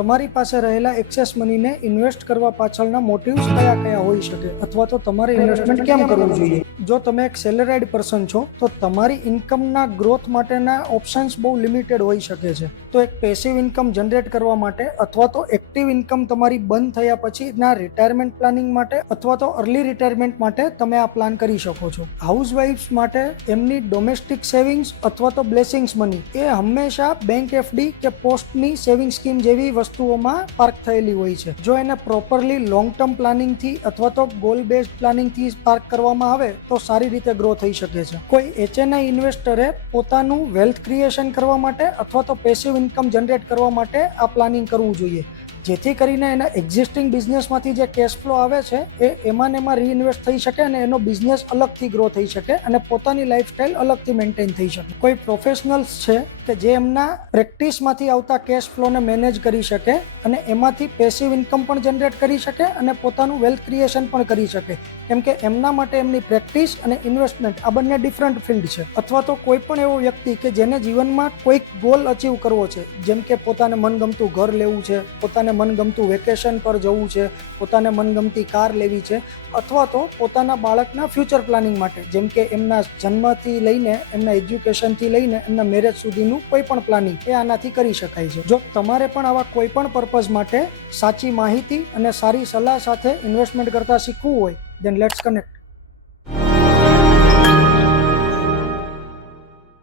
તમારી પાસે રહેલા એક્સેસ મનીને ઇન્વેસ્ટ કરવા પાછળના મોટિવ્સ કયા કયા હોઈ શકે અથવા તો તમારે ઇન્વેસ્ટમેન્ટ કેમ કરવું જોઈએ? જો તમે એક સેલેરાઇડ પર્સન છો તો તમારી ઇન્કમના ગ્રોથ માટેના ઓપ્શન્સ બહુ લિમિટેડ હોઈ શકે છે. તો એક પેસિવ ઇન્કમ જનરેટ કરવા માટે અથવા તો એક્ટિવ ઇન્કમ તમારી બંધ થયા પછીના રિટાયરમેન્ટ પ્લાનિંગ માટે અથવા તો અર્લી રિટાયરમેન્ટ માટે તમે આ પ્લાન કરી શકો છો. હાઉસવાઇફ્સ માટે એમની ડોમેસ્ટિક સેવિંગ્સ અથવા તો બ્લેસિંગ્સ મની એ હંમેશા બેંક એફડી કે પોસ્ટની સેવિંગ સ્કીમ જેવી વસ્તુઓમાં પાર્ક થયેલી હોય છે. જો એને પ્રોપરલી લોંગ ટર્મ પ્લાનિંગથી અથવા તો ગોલ બેઝડ પ્લાનિંગથી પાર્ક કરવામાં આવે તો સારી રીતે ગ્રો થઈ શકે છે. કોઈ એચએનઆઈ ઇન્વેસ્ટરે પોતાનું વેલ્થ ક્રિએશન કરવા માટે અથવા તો પેસિવ ઇન્કમ જનરેટ કરવા માટે આ પ્લાનિંગ કરવું જોઈએ, જેથી કરીને એના એક્ઝિસ્ટિંગ બિઝનેસમાંથી જે કેશ ફ્લો આવે છે એ એમાં ને એમાં રીઇન્વેસ્ટ થઈ શકે અને એનો બિઝનેસ અલગથી ગ્રો થઈ શકે અને પોતાની લાઈફસ્ટાઈલ અલગથી મેન્ટેન થઈ શકે. કોઈ પ્રોફેશનલ્સ છે કે જે એમના પ્રેક્ટિસમાંથી આવતા કેશ ફ્લોને મેનેજ કરી શકે અને એમાંથી પેસિવ ઇન્કમ પણ જનરેટ કરી શકે અને પોતાનું વેલ્થ ક્રિએશન પણ કરી શકે, કેમ કે એમના માટે એમની પ્રેક્ટિસ અને ઇન્વેસ્ટમેન્ટ આ બંને ડિફરન્ટ ફિલ્ડ છે. અથવા તો કોઈ પણ એવો વ્યક્તિ કે જેને જીવનમાં કોઈક ગોલ અચીવ કરવો છે, જેમ કે પોતાને મનગમતું ઘર લેવું છે, પોતાને મનગમતું વેકેશન પર જવું છે, પોતાને મનગમતી કાર લેવી છે, અથવા તો પોતાના બાળકના ફ્યુચર પ્લાનિંગ માટે, જેમ કે એમના જન્મથી લઈને એમના એજ્યુકેશનથી લઈને એમના મેરેજ સુધીનું કોઈ પણ પ્લાનિંગ એ આનાથી કરી શકાય છે. જો તમારે પણ આવા કોઈ પણ પર્પઝ માટે સાચી માહિતી અને સારી સલાહ સાથે ઇન્વેસ્ટમેન્ટ કરતા શીખવું હોય, then let's connect.